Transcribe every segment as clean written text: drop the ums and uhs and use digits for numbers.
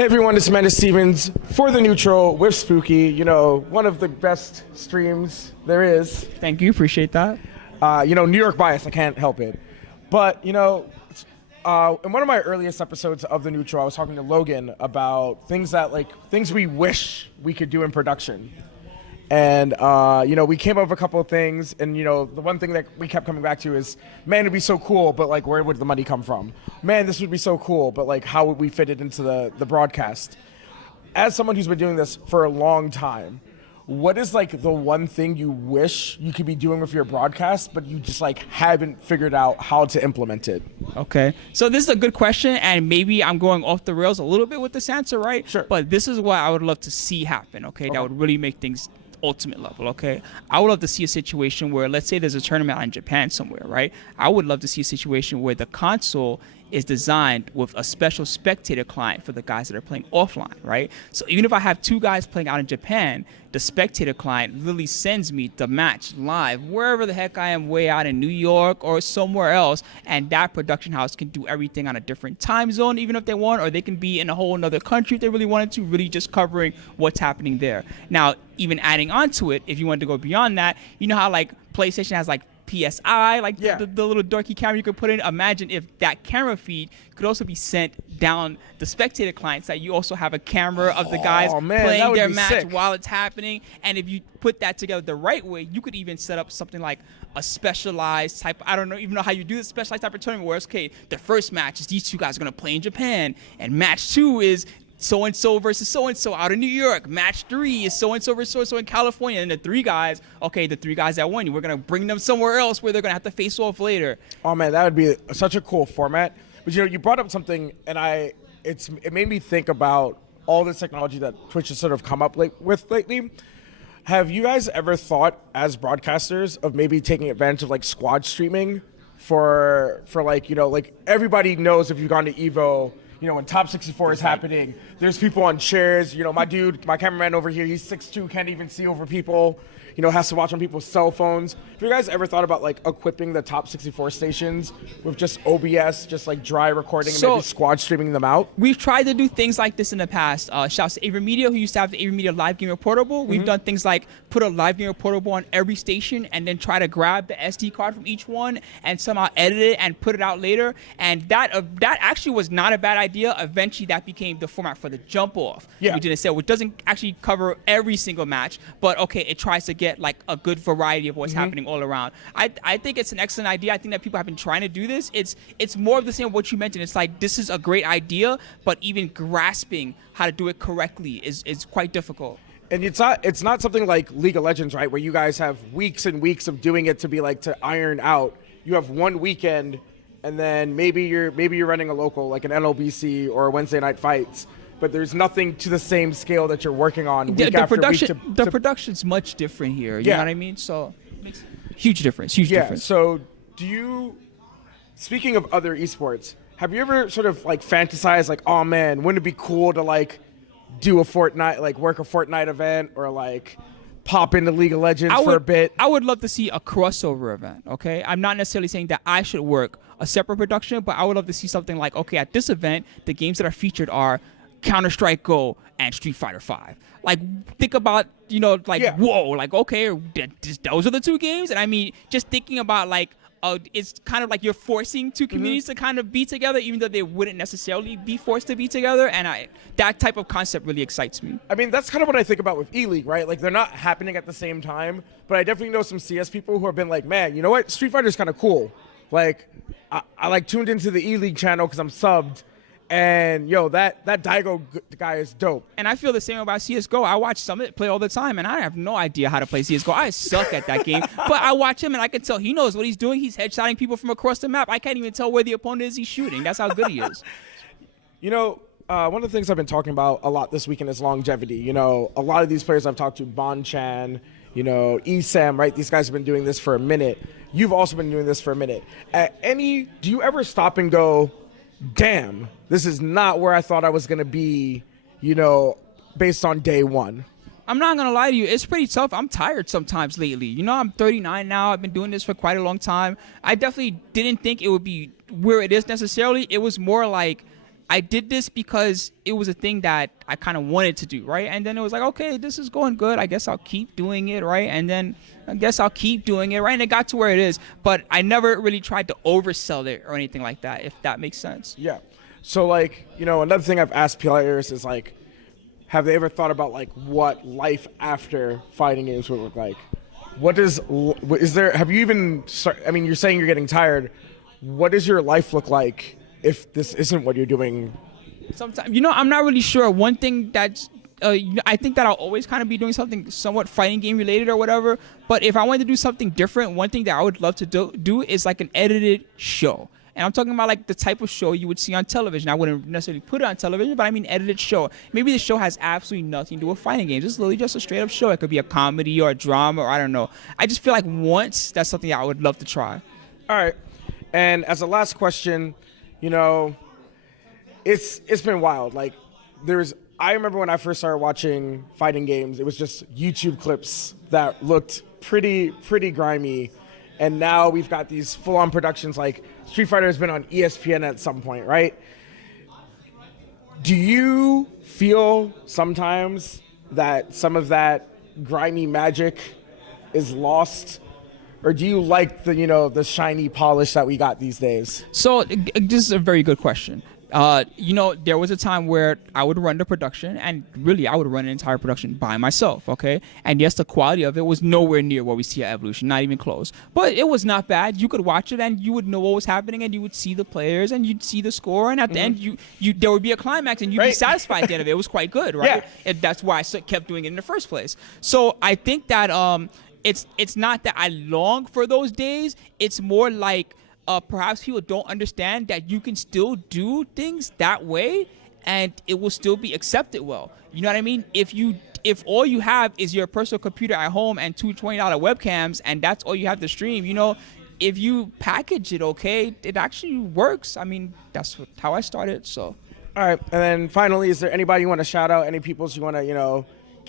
Hey everyone, it's Amanda Stevens for The Neutral with Spooky. You know, one of the best streams there is. Thank you, appreciate that. New York bias, I can't help it. But, in one of my earliest episodes of The Neutral, I was talking to Logan about things we wish we could do in production. And, we came up with a couple of things, and, the one thing that we kept coming back to is, man, it'd be so cool, but, where would the money come from? Man, this would be so cool, but, how would we fit it into the broadcast? As someone who's been doing this for a long time, what is, the one thing you wish you could be doing with your broadcast, but you just, haven't figured out how to implement it? Okay, so this is a good question, and maybe I'm going off the rails a little bit with this answer, right? Sure. But this is what I would love to see happen, okay? That would really make things ultimate level, okay? I would love to see a situation where, let's say there's a tournament in Japan somewhere, right? I would love to see a situation where the console is designed with a special spectator client for the guys that are playing offline, right? So even if I have two guys playing out in Japan, the spectator client literally sends me the match live wherever the heck I am, way out in New York or somewhere else, and that production house can do everything on a different time zone even if they want, or they can be in a whole another country if they really wanted to, really just covering what's happening there. Now, even adding on to it, if you wanted to go beyond that, you know how PlayStation has PSI, the little dorky camera you could put in. Imagine if that camera feed could also be sent down the spectator client side. You also have a camera of the guys playing their match sick while it's happening. And if you put that together the right way, you could even set up something like a specialized type. I don't even know how you do this specialized type of tournament where it's, okay, the first match is these two guys are going to play in Japan, and match 2 is so-and-so versus so-and-so out in New York. Match 3 is so-and-so versus so-and-so in California. And the three guys that won, we're going to bring them somewhere else where they're going to have to face off later. Oh, man, that would be such a cool format. But, you brought up something, and it made me think about all this technology that Twitch has sort of come up with lately. Have you guys ever thought, as broadcasters, of maybe taking advantage of, squad streaming for everybody knows if you've gone to EVO, when Top 64 is happening, there's people on chairs. My cameraman over here, he's 6'2", can't even see over people, has to watch on people's cell phones. Have you guys ever thought about, equipping the Top 64 stations with just OBS, just, dry recording and maybe squad streaming them out? We've tried to do things like this in the past. Shouts to Avery Media, who used to have the Avery Media Live Gamer Portable. We've done things like put a Live Gamer Portable on every station and then try to grab the SD card from each one and somehow edit it and put it out later. And that actually was not a bad idea. Eventually, that became the format for the jump off. Yeah. We didn't say, which doesn't actually cover every single match, but okay, it tries to get a good variety of what's happening all around. I think it's an excellent idea. I think that people have been trying to do this. It's more of the same what you mentioned. It's this is a great idea, but even grasping how to do it correctly is quite difficult. And it's not something like League of Legends, right, where you guys have weeks and weeks of doing it to be to iron out. You have one weekend, and then maybe you're running a local, an NLBC or Wednesday Night Fights, but there's nothing to the same scale that you're working on week after week. The production's much different here. You know what I mean? So, huge difference. Huge difference. So, speaking of other esports, have you ever sort of fantasized oh man, wouldn't it be cool to do a Fortnite, work a Fortnite event, or pop into League of Legends for a bit? I would love to see a crossover event, okay? I'm not necessarily saying that I should work a separate production, but I would love to see something okay, at this event, the games that are featured are Counter-Strike Go and Street Fighter V. Think about, whoa, okay, those are the two games? And I mean, just thinking about, it's kind of you're forcing two communities to kind of be together, even though they wouldn't necessarily be forced to be together. And that type of concept really excites me. I mean, that's kind of what I think about with E-League, right? They're not happening at the same time, but I definitely know some CS people who have been man, you know what? Street Fighter's kind of cool. I tuned into the E-League channel because I'm subbed. And, that Daigo guy is dope. And I feel the same about CSGO. I watch Summit play all the time, and I have no idea how to play CSGO. I suck at that game. But I watch him, and I can tell he knows what he's doing. He's headshotting people from across the map. I can't even tell where the opponent is he's shooting. That's how good he is. One of the things I've been talking about a lot this weekend is longevity. A lot of these players I've talked to, Bon Chan, ESAM, right? These guys have been doing this for a minute. You've also been doing this for a minute. Do you ever stop and go, damn, this is not where I thought I was going to be, based on day one? I'm not going to lie to you. It's pretty tough. I'm tired sometimes lately. I'm 39 now. I've been doing this for quite a long time. I definitely didn't think it would be where it is necessarily. It was more I did this because it was a thing that I kind of wanted to do, right? And then it was like, okay, this is going good. I guess I'll keep doing it, right? And then I guess I'll keep doing it, right? And it got to where it is. But I never really tried to oversell it or anything like that, if that makes sense. Yeah. So, like, you know, another thing I've asked players is, like, have they ever thought about, like, what life after fighting games would look like? Have you even, I mean, you're saying you're getting tired. What does your life look like if this isn't what you're doing? Sometimes, you know, I'm not really sure. One thing that's, I think that I'll always kind of be doing something somewhat fighting game related or whatever. But if I wanted to do something different, one thing that I would love to do is like an edited show. And I'm talking about like the type of show you would see on television. I wouldn't necessarily put it on television, but I mean edited show. Maybe the show has absolutely nothing to do with fighting games. It's literally just a straight up show. It could be a comedy or a drama or I don't know. I just feel like once that's something I would love to try. All right. And as a last question, you know, it's been wild. Like I remember when I first started watching fighting games, it was just YouTube clips that looked pretty grimy. And now we've got these full-on productions like Street Fighter has been on ESPN at some point, right? Do you feel sometimes that some of that grimy magic is lost? Or do you like the shiny polish that we got these days? So this is a very good question. There was a time where I would run the production, and really I would run an entire production by myself, okay? And yes, the quality of it was nowhere near what we see at Evolution, not even close. But it was not bad. You could watch it, and you would know what was happening, and you would see the players, and you'd see the score, and at the end, there would be a climax, and you'd be satisfied at the end of it. It was quite good, right? Yeah. And that's why I kept doing it in the first place. So I think that it's not that I long for those days. It's more like perhaps people don't understand that you can still do things that way and it will still be accepted well. You know what I mean? If all you have is your personal computer at home and two $20 webcams and that's all you have to stream, you know, if you package it okay, it actually works. I mean, that's how I started, so. All right, and then finally, is there anybody you want to shout out, any peoples you want to,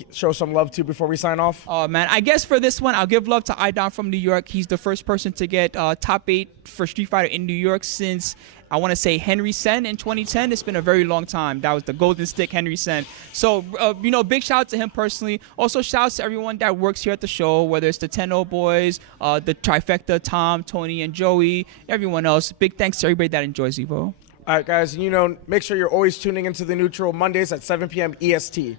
show some love to before we sign off? Oh, man. I guess for this one, I'll give love to Idon from New York. He's the first person to get top 8 for Street Fighter in New York since, I want to say, Henry Sen in 2010. It's been a very long time. That was the golden stick Henry Sen. So, big shout out to him personally. Also, shout out to everyone that works here at the show, whether it's the Tenno boys, the trifecta, Tom, Tony, and Joey, everyone else. Big thanks to everybody that enjoys EVO. All right, guys, make sure you're always tuning into The Neutral Mondays at 7 p.m. EST.